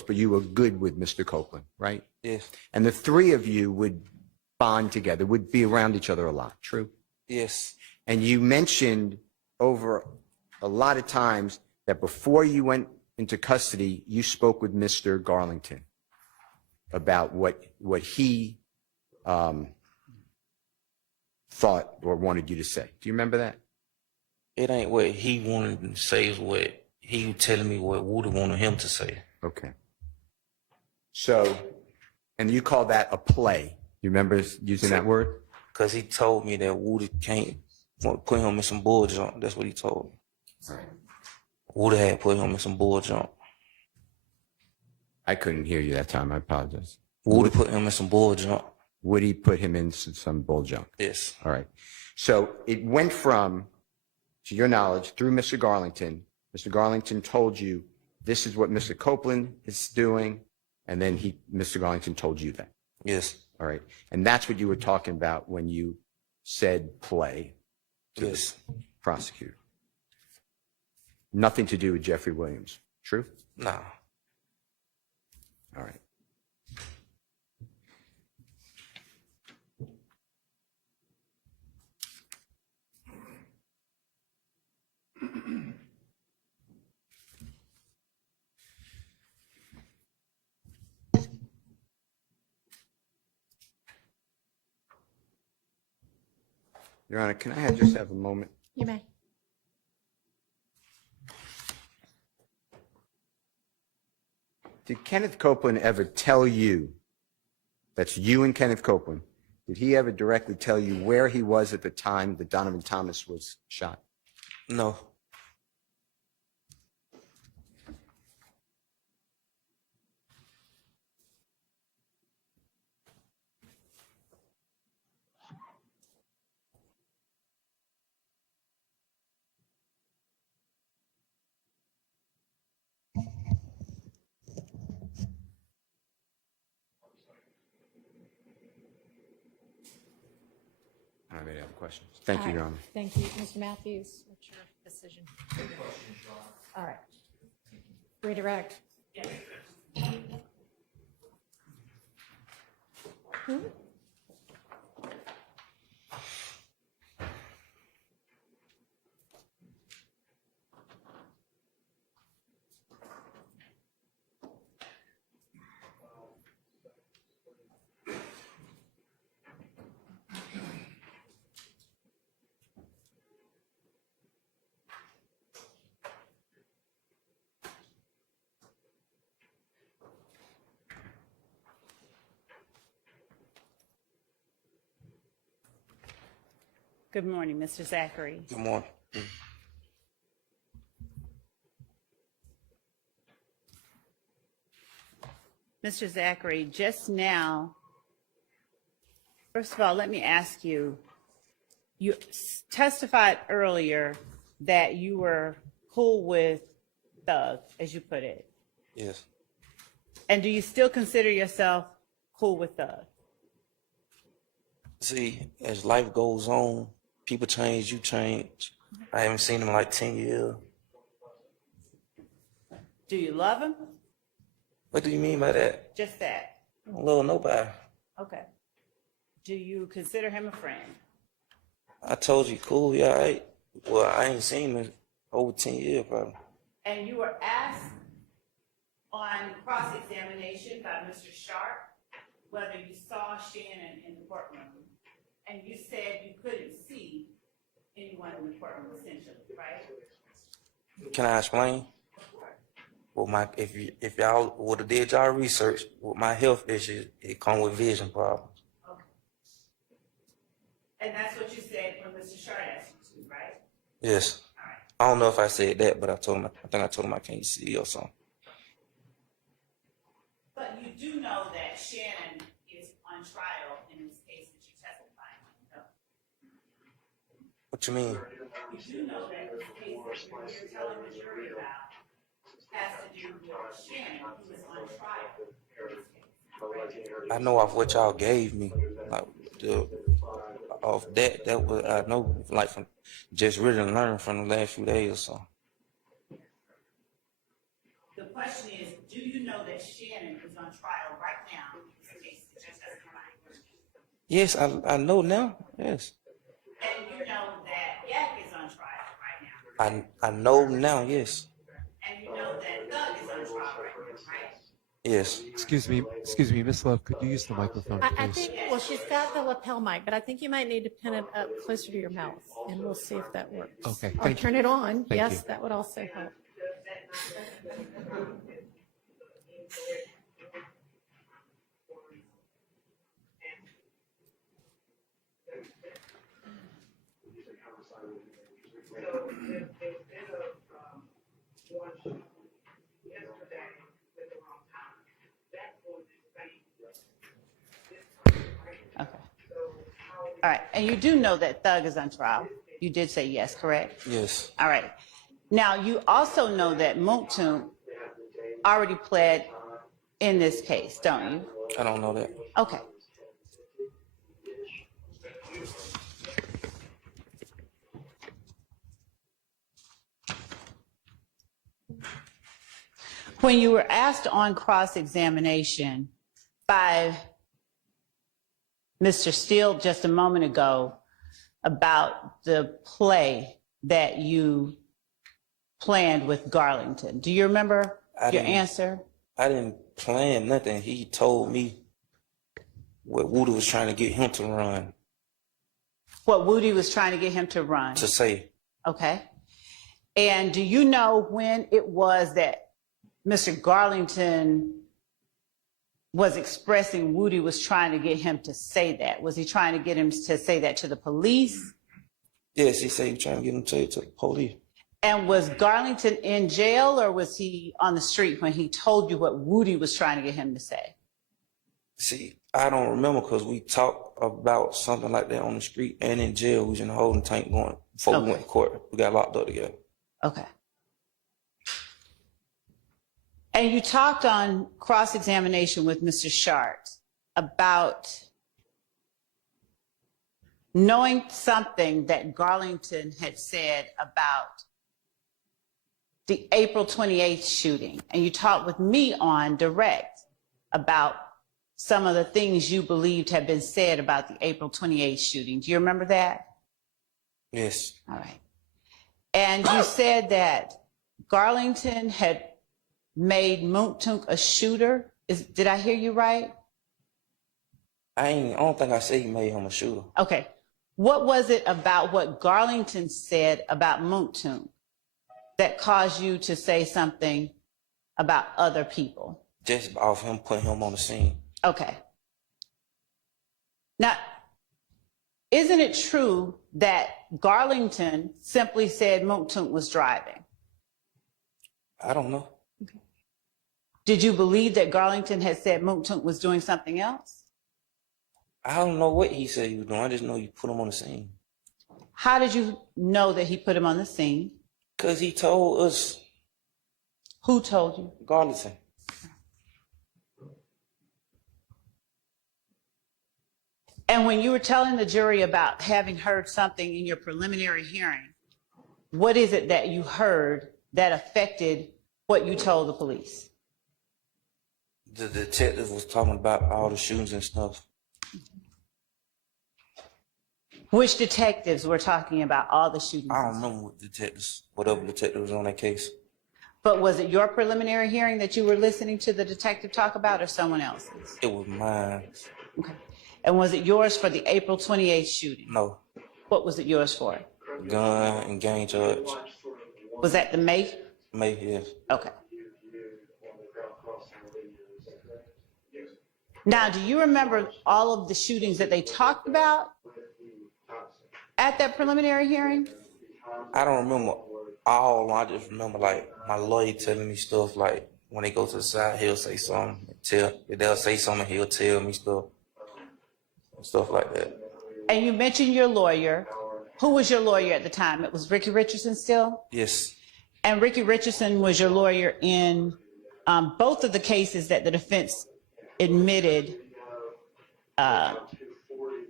but you were good with Mr. Copeland, right? Yes. And the three of you would bond together, would be around each other a lot, true? Yes. And you mentioned over a lot of times that before you went into custody, you spoke with Mr. Garlington about what he thought or wanted you to say. Do you remember that? It ain't what he wanted to say, is what he was telling me what Woody wanted him to say. Okay. So, and you call that a play. You remember using that word? Because he told me that Woody can't put him in some bull jump. That's what he told me. All right. Woody had put him in some bull jump. I couldn't hear you that time. I apologize. Woody put him in some bull jump. Woody put him in some bull junk. Yes. All right. So it went from, to your knowledge, through Mr. Garlington. Mr. Garlington told you this is what Mr. Copeland is doing, and then Mr. Garlington told you that. Yes. All right. And that's what you were talking about when you said play to Yes. the prosecutor. Nothing to do with Jeffrey Williams. True? Nah. All right. Your Honor, can I just have a moment? You may. Did Kenneth Copeland ever tell you, that's you and Kenneth Copeland, did he ever directly tell you where he was at the time that Donovan Thomas was shot? No. I don't have any other questions. Thank you, Your Honor. Thank you. Mr. Matthews, what's your decision? All right. Redirect. Yes. Good morning, Mr. Zachary. Good morning. Mr. Zachary, just now, first of all, let me ask you, you testified earlier that you were cool with Thug, as you put it. Yes. And do you still consider yourself cool with Thug? See, as life goes on, people change, you change. I haven't seen him in like 10 years. Do you love him? What do you mean by that? Just that. I don't love nobody. Okay. Do you consider him a friend? I told you, cool, yeah, well, I ain't seen him in over 10 years, probably. And you were asked on cross-examination by Mr. Sharp whether you saw Shannon in the courtroom, and you said you couldn't see anyone in the courtroom, essentially, right? Can I explain? Well, if y'all would have did y'all research with my health issues, it come with vision problems. Okay. And that's what you said when Mr. Sharp asked you to, right? Yes. All right. I don't know if I said that, but I think I told him I can't see or something. But you do know that Shannon is on trial in this case that you testified on, no? What you mean? You do know that this case that you're telling the jury about has to do with Shannon, who is on trial in this case, right? I know off what y'all gave me, like off that was I know like from just really learning from the last few days or so. The question is, do you know that Shannon is on trial right now. This case is just as Yes, I know now. Yes. And you know that Yak is on trial right now. I know now. Yes. And you know that Thug is on trial right now, right? Yes. Excuse me, Miss Love, could you use the microphone, I please? think, well, she's got the lapel mic, but I think you might need to pin it up closer to your mouth, and we'll see if that works. Okay, Or thank turn you. it on. Thank Yes, you. that would also help. Okay. All right. And you do know that Thug is on trial. You did say yes, correct? Yes. All right. Now, you also know that Mooktoon already pled in this case, don't you? I don't know that. Okay. When you were asked on cross-examination by Mr. Steele just a moment ago about the play that you planned with Garlington, do you remember your didn't. answer? I didn't plan nothing. He told me what Woody was trying to get him to run, What Woody was trying to get him to run. to say. Okay. And do you know when it was that Mr. Garlington was expressing Woody was trying to get him to say that? Was he trying to get him to say that to the police? Yes, he said he was trying to get him to say it to the police. And was Garlington in jail or was he on the street when he told you what Woody was trying to get him to say? See, I don't remember because we talked about something like that on the street and in jail. We was in the holding tank going before we went to court. We got locked up together. Okay. And you talked on cross-examination with Mr. Shart about knowing something that Garlington had said about the April 28th shooting. And you talked with me on direct about some of the things you believed had been said about the April 28th shooting. Do you remember that? Yes. All right. And you said that Garlington had made Mooktoon a shooter. Did I hear you right? I don't think I said he made him a shooter. Okay. What was it about what Garlington said about Mooktoon that caused you to say something about other people? Just off him putting him on the scene. Okay. Now, isn't it true that Garlington simply said Mooktoon was driving? I don't know. Did you believe that Garlington had said Mooktoon was doing something else? I don't know what he said he was doing. I just know he put him on the scene. How did you know that he put him on the scene? Because he told us, Who told you? Garlington. And when you were telling the jury about having heard something in your preliminary hearing, what is it that you heard that affected what you told the police? The detective was talking about all the shootings and stuff. Which detectives were talking about all the shootings? I don't remember whatever detective was on that case. But was it your preliminary hearing that you were listening to the detective talk about or someone else's? It was mine. Okay. And was it yours for the April 28th shooting? No. What was it yours for? Gun and gang charge. Was that the May? May, yes. Okay. Now, do you remember all of the shootings that they talked about at that preliminary hearing? I don't remember all. I just remember like my lawyer telling me stuff like when they go to the side, he'll say something. They'll say something, he'll tell me stuff like that. And you mentioned your lawyer. Who was your lawyer at the time? It was Ricky Richardson still? Yes. And Ricky Richardson was your lawyer in both of the cases that the defense admitted,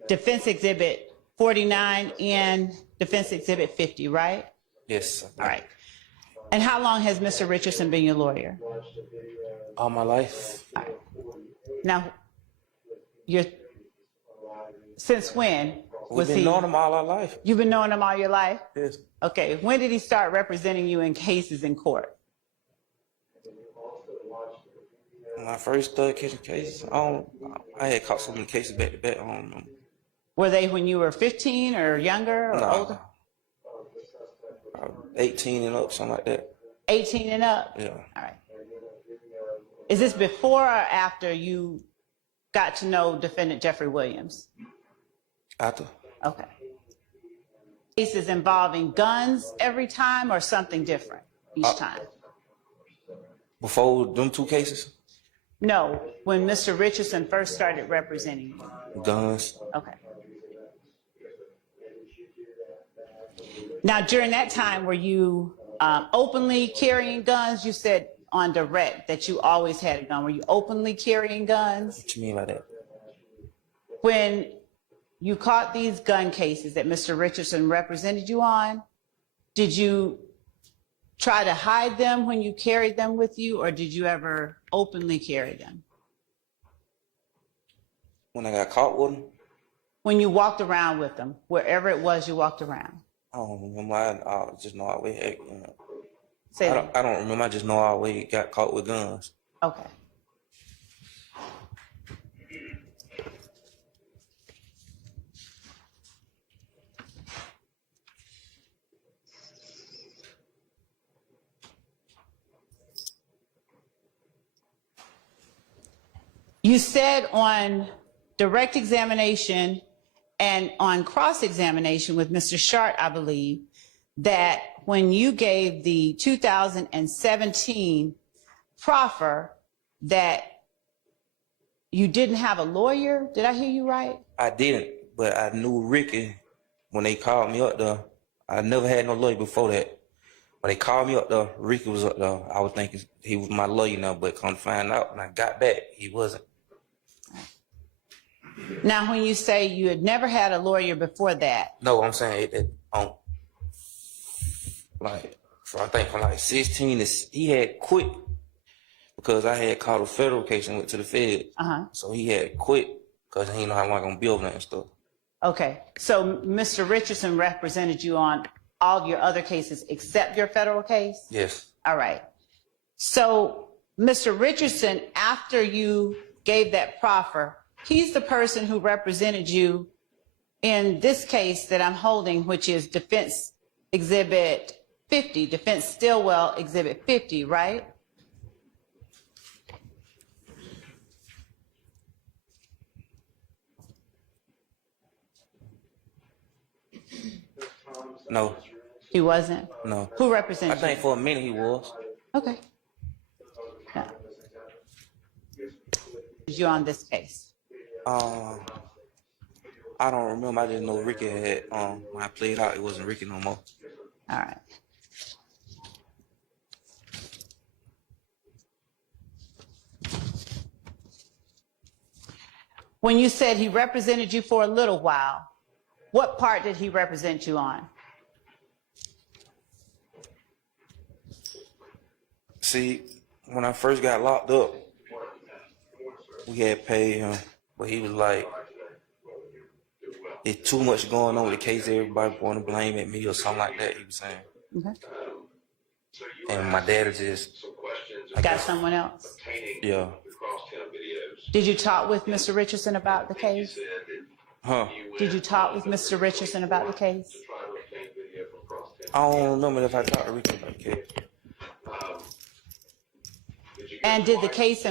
Defense Exhibit 49 and Defense Exhibit 50, right? Yes. All right. And how long has Mr. Richardson been your lawyer? All my life. Now, since when We've was been he? knowing him all our life. You've been knowing him all your life? Yes. Okay. When did he start representing you in cases in court? When I first started catching cases, I had caught so many cases back to back. I don't remember. Were they when you were 15 or younger or Nah. older? 18 and up, something like that. 18 and up? Yeah. All right. Is this before or after you got to know defendant Jeffrey Williams? After. Okay. Cases involving guns every time or something different each time? Before them two cases, No, when Mr. Richardson first started representing you. guns. Okay. Now, during that time, were you openly carrying guns? You said on direct that you always had a gun. Were you openly carrying guns? What you mean by that? When you caught these gun cases that Mr. Richardson represented you on, did you try to hide them when you carried them with you, or did you ever openly carry them? When I got caught with them, When you walked around with them, wherever it was you walked around? I don't remember. I just know I always had, Say that. I don't remember. I just know I always got caught with guns. Okay. You said on direct examination and on cross-examination with Mr. Shart, I believe, that when you gave the 2017 proffer that you didn't have a lawyer. Did I hear you right? I didn't, but I knew Ricky when they called me up there. I never had no lawyer before that. When they called me up there, Ricky was up there. I was thinking he was my lawyer now, but come to find out when I got back, he wasn't. Now, when you say you had never had a lawyer before that, No, I'm saying like, I think from like 16, he had quit because I had caught a federal case and went to the Fed. So he had quit because he didn't know how long I'm going to build that and stuff. okay, so Mr. Richardson represented you on all your other cases except your federal case? Yes. All right. So Mr. Richardson, after you gave that proffer, he's the person who represented you in this case that I'm holding, which is Defense Exhibit 50, Defense Stillwell Exhibit 50, right? No. He wasn't? No. Who I represented think you? for a minute he was. Okay. Yeah. You on this case? I don't remember. I just know Ricky had, when I played out, it wasn't Ricky no more. All right. When you said he represented you for a little while, what part did he represent you on? See, when I first got locked up, we had paid him, but he was like, it's too much going on with the case. Everybody want to blame at me or something like that, he was saying. Okay. And my dad just, Got someone else? yeah. Did you talk with Mr. Richardson about the case? Huh? Did you talk with Mr. Richardson about the case? I don't remember if I talked to Ricky about the case. And did the case